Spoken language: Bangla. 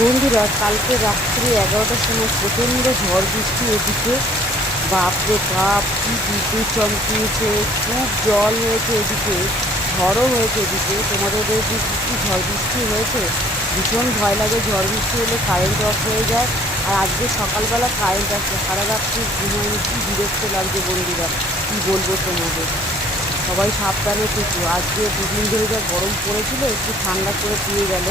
বন্ধুরা, কালকে রাত্রি 11টার সময় প্রচণ্ড ঝড় বৃষ্টি এদিকে। বাপরে বাপ, কি বিদ্যুৎ চমকিয়েছে, খুব জল হয়েছে এদিকে, ঝড়ও হয়েছে এদিকে। তোমাদের ওদিকে কি ঝড় বৃষ্টি হয়েছে? ভীষণ ভয় লাগে ঝড় বৃষ্টি হলে, কারেন্ট অফ হয়ে যায়। আর আজকে সকালবেলা কারেন্ট আসছে, সারা রাত্রি ঘুমায়নি, কি বিরক্ত লাগছে বন্ধুরা, কি বলবো তোমাদের। সবাই সাবধানে থেকো। আজকে দুদিন ধরে যা গরম পড়েছিল, একটু ঠান্ডা করে দিয়ে গেল।